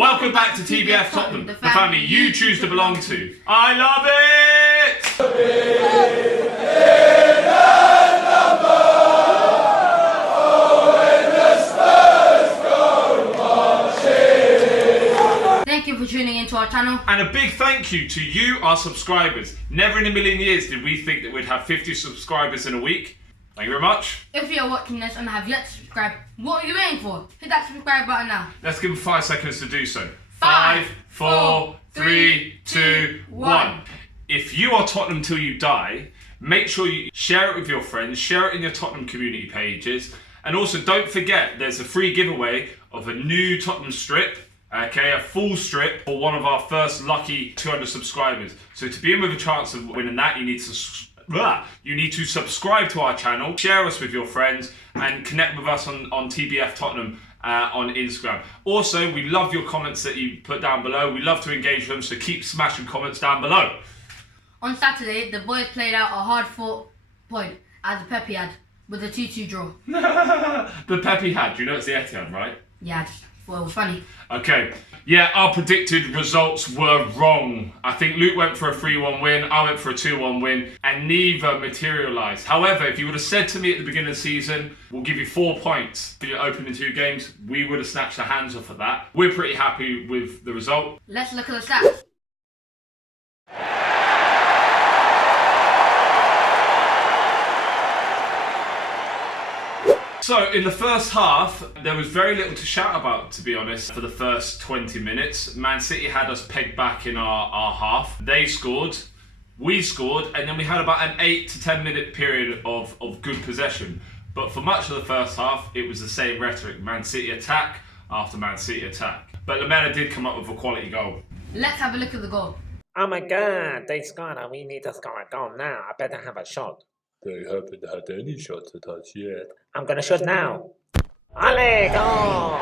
Welcome back to TBF Tottenham, the family you choose to belong to. I love it! Thank you for tuning into our channel. And a big thank you to you, our subscribers. Never in a million years did we think that we'd have 50 subscribers in a week. Thank you very much. If you're watching this and have yet to subscribe, what are you waiting for? Hit that subscribe button now. Let's give them 5 seconds to do so. 5, 4, 3, 2, 1. If you are Tottenham till you die, make sure you share it with your friends, share it in your Tottenham community pages, and also don't forget there's a free giveaway of a new Tottenham strip, okay, a full strip for one of our first lucky 200 subscribers. So to be in with a chance of winning that, you need to subscribe to our channel, share us with your friends, and connect with us on TBF Tottenham on Instagram. Also, we love your comments that you put down below. We love to engage them, so keep smashing comments down below. On Saturday, the boys played out a hard-fought point at the Etihad with a 2-2 draw. The Etihad, you know it's the Etihad, right? Yeah, well, it was funny. Okay, yeah, our predicted results were wrong. I think Luke went for a 3-1 win, I went for a 2-1 win, and neither materialised. However, if you would have said to me at the beginning of the season, we'll give you 4 points for your opening 2 games, we would have snatched our hands off of that. We're pretty happy with the result. Let's look at the stats. So, in the first half, there was very little to shout about, to be honest, for the first 20 minutes. Man City had us pegged back in our half. They scored, we scored, and then we had about an 8 to 10 minute period of good possession. But for much of the first half, it was the same rhetoric. Man City attack after Man City attack. But Lamela did come up with a quality goal. Let's have a look at the goal. Oh my god, they scored and we need to score a goal now. I better have a shot. They haven't had any shots at us yet. I'm gonna shoot now. Ole, goal!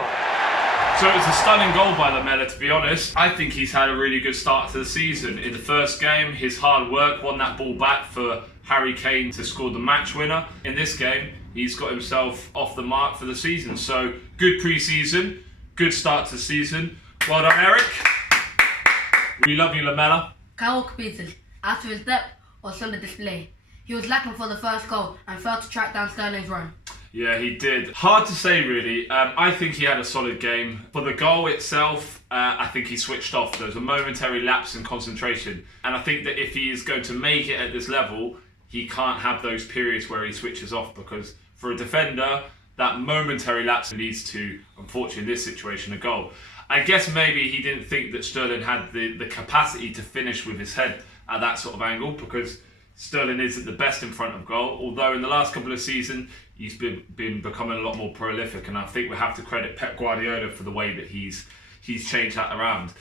So it was a stunning goal by Lamela, to be honest. I think he's had a really good start to the season. In the first game, his hard work won that ball back for Harry Kane to score the match winner. In this game, he's got himself off the mark for the season. So good pre-season, good start to the season. Well done, Eric. We love you, Lamela. Kyle Walker-Peters, as to his depth or solid display, he was lacking for the first goal and failed to track down Sterling's run. Yeah, he did. Hard to say, really. I think he had a solid game. For the goal itself, I think he switched off. There was a momentary lapse in concentration. And I think that if he is going to make it at this level, he can't have those periods where he switches off, because for a defender, that momentary lapse leads to, unfortunately, in this situation, a goal. I guess maybe he didn't think that Sterling had the capacity to finish with his head at that sort of angle, because Sterling isn't the best in front of goal, although in the last couple of seasons he's been becoming a lot more prolific, and I think we have to credit Pep Guardiola for the way that he's changed that around.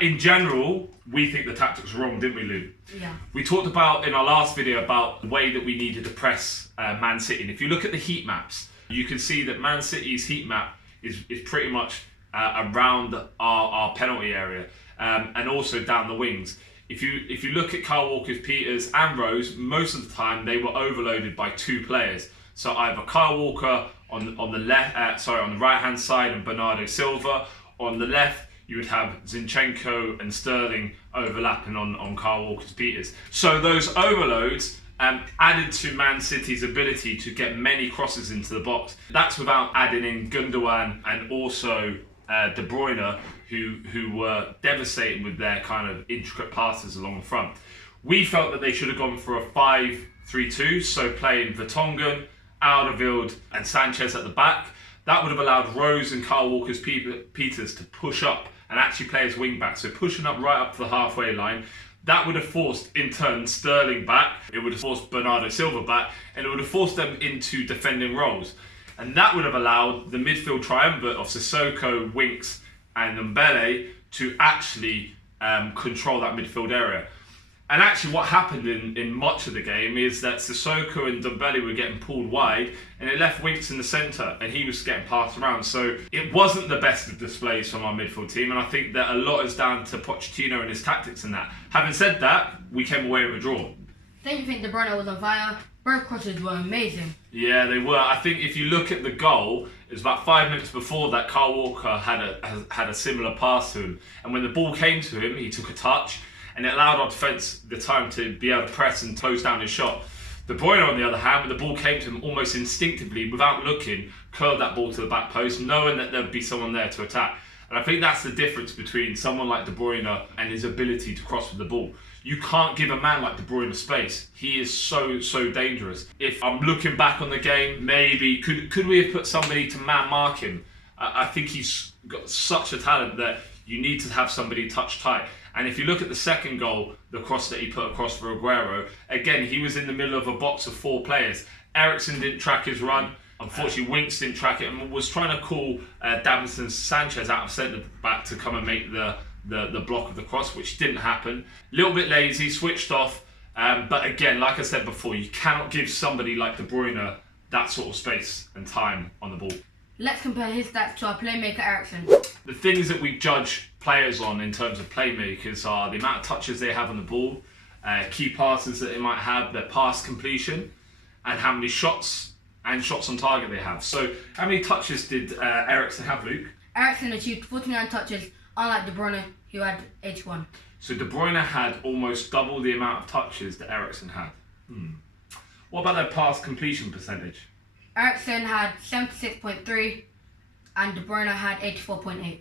In general, we think the tactics were wrong, didn't we, Lou? Yeah. We talked about in our last video about the way that we needed to press Man City, and if you look at the heat maps, you can see that Man City's heat map is pretty much around our penalty area, and also down the wings. If you look at Kyle Walker-Peters and Rose, most of the time they were overloaded by 2 players. So either Kyle Walker on the left, on the right hand side, and Bernardo Silva on the left. You would have Zinchenko and Sterling overlapping on Kyle Walker-Peters. So those overloads added to Man City's ability to get many crosses into the box. That's without adding in Gundogan and also De Bruyne, who were devastating with their kind of intricate passes along the front. We felt that they should have gone for a 5-3-2, so playing Vertonghen, Alderweireld and Sanchez at the back. That would have allowed Rose and Kyle Walker-Peters to push up and actually play as wing back, so pushing up right up to the halfway line. That would have forced, in turn, Sterling back, it would have forced Bernardo Silva back, and it would have forced them into defending roles. And that would have allowed the midfield triumvirate of Sissoko, Winks and Ndombele to actually control that midfield area. And actually what happened in much of the game is that Sissoko and Ndombele were getting pulled wide, and it left Winks in the centre and he was getting passed around. So it wasn't the best of displays from our midfield team, and I think that a lot is down to Pochettino and his tactics in that. Having said that, we came away with a draw. Don't you think De Bruyne was on fire? Both crosses were amazing. Yeah, they were. I think if you look at the goal, was about 5 minutes before that Kyle Walker had a similar pass to him. And when the ball came to him, he took a touch, and it allowed our defence the time to be able to press and close down his shot. De Bruyne, on the other hand, when the ball came to him, almost instinctively, without looking, curled that ball to the back post, knowing that there'd be someone there to attack. And I think that's the difference between someone like De Bruyne and his ability to cross with the ball. You can't give a man like De Bruyne space. He is so dangerous. If I'm looking back on the game, maybe could we have put somebody to man mark him? I think he's got such a talent that you need to have somebody touch tight. And if you look at the second goal, the cross that he put across for Aguero, again, he was in the middle of a box of 4 players. Eriksen didn't track his run. Unfortunately, Winks didn't track it and was trying to call Davinson Sanchez out of centre back to come and make the block of the cross, which didn't happen. A little bit lazy, switched off. But again, like I said before, you cannot give somebody like De Bruyne that sort of space and time on the ball. Let's compare his stats to our playmaker Eriksen. The things that we judge players on in terms of playmakers are the amount of touches they have on the ball, key passes that they might have, their pass completion, and how many shots and shots on target they have. So how many touches did Eriksen have, Luke? Eriksen achieved 49 touches, unlike De Bruyne, who had 81. So De Bruyne had almost double the amount of touches that Eriksen had. What about their pass completion percentage? Eriksen had 76.3 and De Bruyne had 84.8.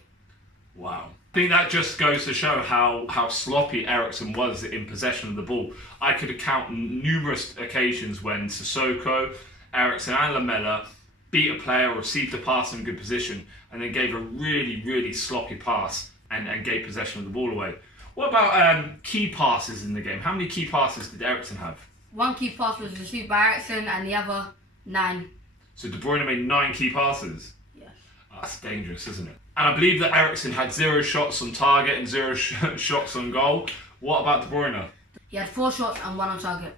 Wow. I think that just goes to show how sloppy Eriksen was in possession of the ball. I could count numerous occasions when Sissoko, Eriksen and Lamela beat a player or received a pass in a good position and then gave a really sloppy pass and gave possession of the ball away. What about key passes in the game? How many key passes did Eriksen have? 1 key pass was received by Eriksen and the other 9. So De Bruyne made 9 key passes? Yes. That's dangerous, isn't it? And I believe that Eriksen had 0 shots on target and 0 shots on goal. What about De Bruyne? He had 4 shots and 1 on target.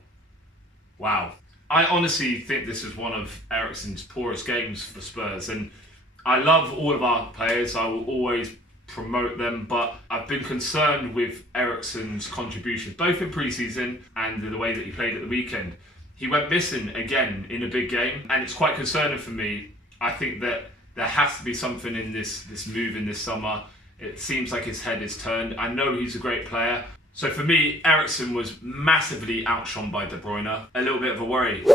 Wow. I honestly think this is one of Eriksen's poorest games for Spurs. And I love all of our players. I will always promote them. But I've been concerned with Eriksen's contributions, both in pre-season and the way that he played at the weekend. He went missing again in a big game. And it's quite concerning for me. I think that there has to be something in this move in this summer. It seems like his head is turned. I know he's a great player. So for me, Eriksen was massively outshone by De Bruyne. A little bit of a worry.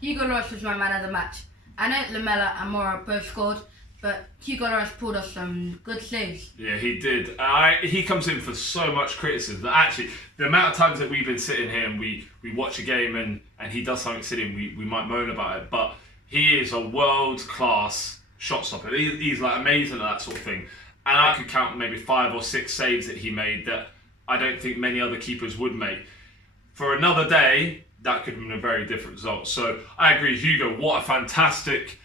Hugo Lloris was my man of the match. I know Lamela and Mora both scored, but Hugo Lloris pulled off some good saves. Yeah, he did. He comes in for so much criticism. Actually, the amount of times that we've been sitting here and we watch a game and he does something silly and we might moan about it, but he is a world-class shot stopper. He's like amazing at that sort of thing. And I could count maybe 5 or 6 saves that he made that I don't think many other keepers would make. For another day, that could have been a very different result. So I agree, Hugo, what a fantastic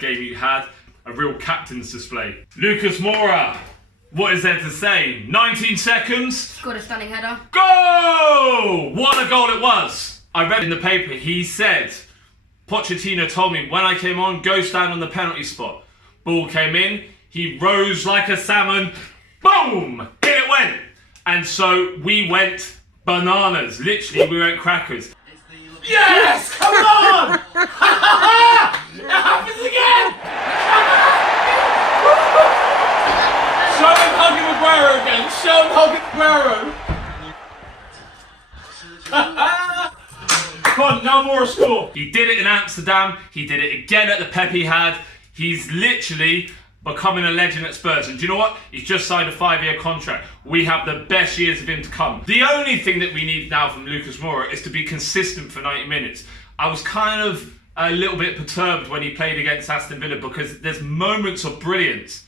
game you had. A real captain's display. Lucas Moura, what is there to say? 19 seconds. Scored a stunning header. Go! What a goal it was. I read in the paper, he said, Pochettino told me when I came on, go stand on the penalty spot. Ball came in, he rose like a salmon, boom! In it went. And so we went bananas. Literally, we went crackers. Yes! Come on! It happens again! Show him hugging Aguero again. Show him hugging Aguero. Come on, now more score. He did it in Amsterdam. He did it again at the Etihad. He's literally becoming a legend at Spurs. And do you know what? He's just signed a 5-year contract. We have the best years of him to come. The only thing that we need now from Lucas Moura is to be consistent for 90 minutes. I was kind of a little bit perturbed when he played against Aston Villa because there's moments of brilliance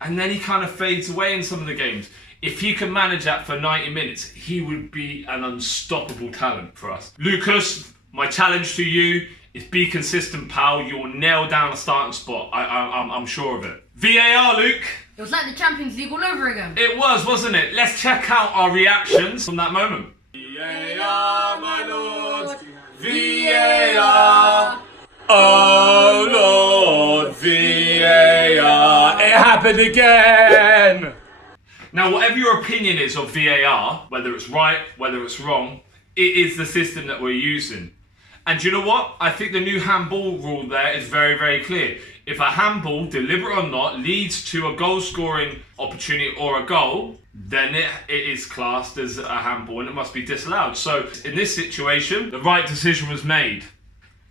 and then he kind of fades away in some of the games. If he can manage that for 90 minutes, he would be an unstoppable talent for us. Lucas, my challenge to you is be consistent, pal. You'll nail down a starting spot. I'm sure of it. VAR, Luke. It was like the Champions League all over again. It was, wasn't it? Let's check out our reactions from that moment. VAR, my lord. VAR. Oh Lord, VAR. It happened again. Now, whatever your opinion is of VAR, whether it's right, whether it's wrong, it is the system that we're using. And do you know what? I think the new handball rule there is very, very clear. If a handball, deliberate or not, leads to a goal-scoring opportunity or a goal, then it is classed as a handball and it must be disallowed. So in this situation, the right decision was made.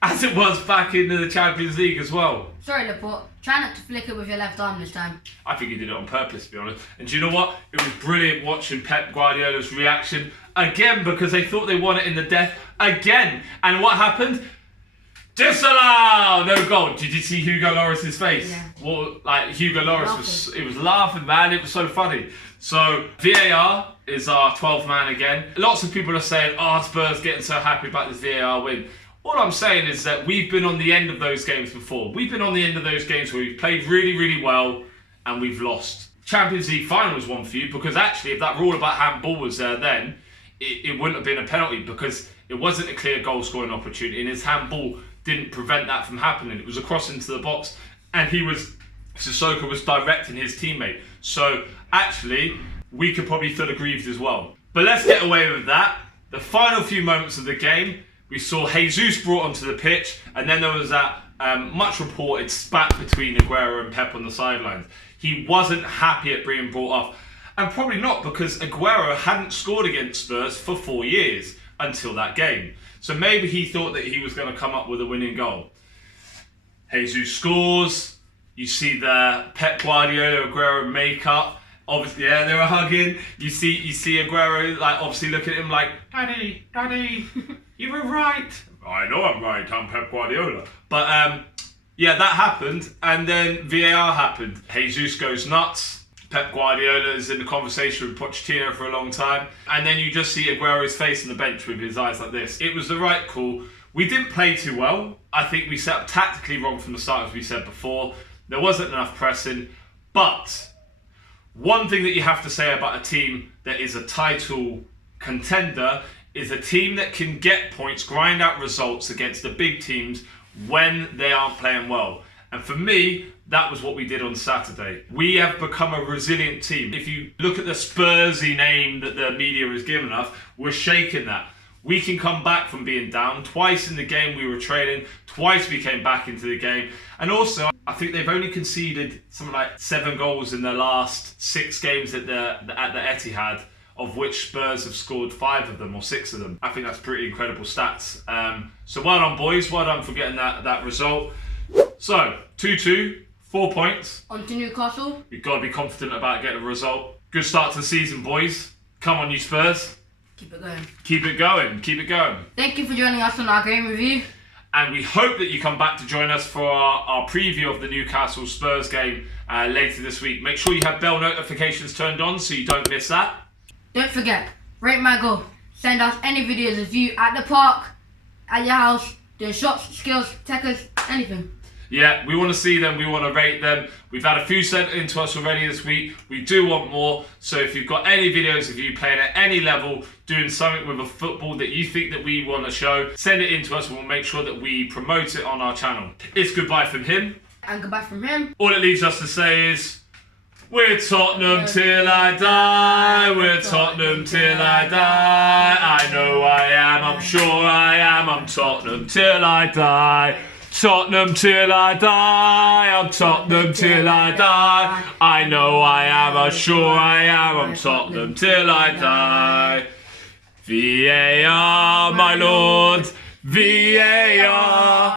As it was back in the Champions League as well. Sorry, Laporte. Try not to flick it with your left arm this time. I think he did it on purpose, to be honest. And do you know what? It was brilliant watching Pep Guardiola's reaction again because they thought they won it in the death again. And what happened? Disallowed! No goal. Did you see Hugo Lloris's face? Yeah. Well, like Hugo Lloris was laughing, man. It was so funny. So VAR is our 12th man again. Lots of people are saying, "Oh, Spurs getting so happy about this VAR win." All I'm saying is that we've been on the end of those games before. We've been on the end of those games where we've played really, really well and we've lost. Champions League final was one for you because actually if that rule about handball was there then, it wouldn't have been a penalty because it wasn't a clear goal scoring opportunity and his handball didn't prevent that from happening. It was a cross into the box and Sissoko was directing his teammate. So actually, we could probably feel aggrieved as well. But let's get away with that. The final few moments of the game, we saw Jesus brought onto the pitch, and then there was that much reported spat between Aguero and Pep on the sidelines. He wasn't happy at being brought off, and probably not because Aguero hadn't scored against Spurs for 4 years until that game. So maybe he thought that he was going to come up with a winning goal. Jesus scores. You see the Pep Guardiola Aguero make-up. Obviously, yeah, they were hugging. You see Aguero like obviously looking at him like, Daddy, you were right. I know I'm right. I'm Pep Guardiola. But yeah, that happened, and then VAR happened. Jesus goes nuts. Pep Guardiola is in the conversation with Pochettino for a long time, and then you just see Aguero's face on the bench with his eyes like this. It was the right call. We didn't play too well. I think we set up tactically wrong from the start, as we said before. There wasn't enough pressing, but one thing that you have to say about a team that is a title contender is a team that can get points, grind out results against the big teams when they aren't playing well. And for me, that was what we did on Saturday. We have become a resilient team. If you look at the Spursy name that the media has given us, we're shaking that. We can come back from being down. Twice in the game we were trailing, twice we came back into the game. And also, I think they've only conceded something like 7 goals in their last 6 games at the Etihad, of which Spurs have scored 5 of them or 6 of them. I think that's pretty incredible stats. So well done, boys. Well done for getting that result. So, 2-2, 4 points. On to Newcastle. You've got to be confident about getting a result. Good start to the season, boys. Come on, you Spurs. Keep it going. Keep it going. Keep it going. Thank you for joining us on our game review. And we hope that you come back to join us for our preview of the Newcastle Spurs game later this week. Make sure you have bell notifications turned on so you don't miss that. Don't forget, rate my goal. Send us any videos of you at the park, at your house, doing shots, skills, tackles, anything. Yeah, we want to see them, we want to rate them. We've had a few sent in to us already this week. We do want more. So if you've got any videos of you playing at any level, doing something with a football that you think that we want to show, send it in to us and we'll make sure that we promote it on our channel. It's goodbye from him. And goodbye from him. All it leaves us to say is, we're Tottenham till I die, we're Tottenham till I die. I know I am, I'm sure I am, I'm Tottenham till I die. Tottenham till I die, I'm Tottenham till I die. I know I am, I'm sure I am, I'm Tottenham till I die. VAR, my lord, VAR.